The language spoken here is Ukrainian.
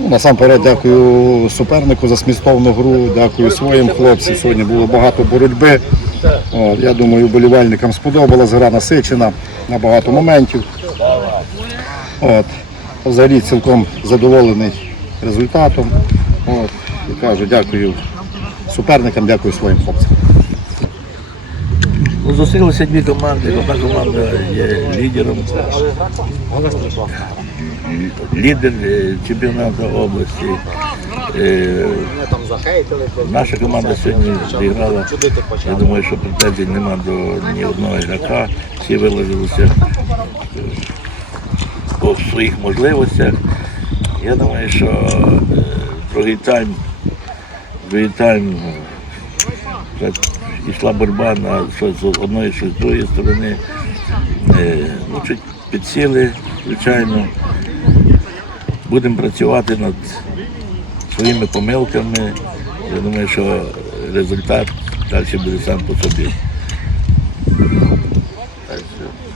Ну, Насамперед дякую супернику за змістовну гру, дякую своїм хлопцям. Сьогодні було багато боротьби. Я думаю, болівальникам сподобалась гра насичена на багато моментів. От. Взагалі цілком задоволений результатом. От. І кажу, дякую суперникам, дякую своїм хлопцям. Ну, зустрілися дві команди. Одна команда є лідером. Лідер е, чемпіонату області. Е, Наша команда сьогодні зіграла. Я думаю, що претензій нема до ні одного ігрока. Всі виложилися е, по своїх можливостях. Я думаю, що е, другий тайм, другий тайм так, йшла боротьба на що з одної, щось з другої сторони. Е, ну, чуть підсіли, звичайно. Будемо працювати над своїми помилками. Я думаю, що результат далі буде сам по собі.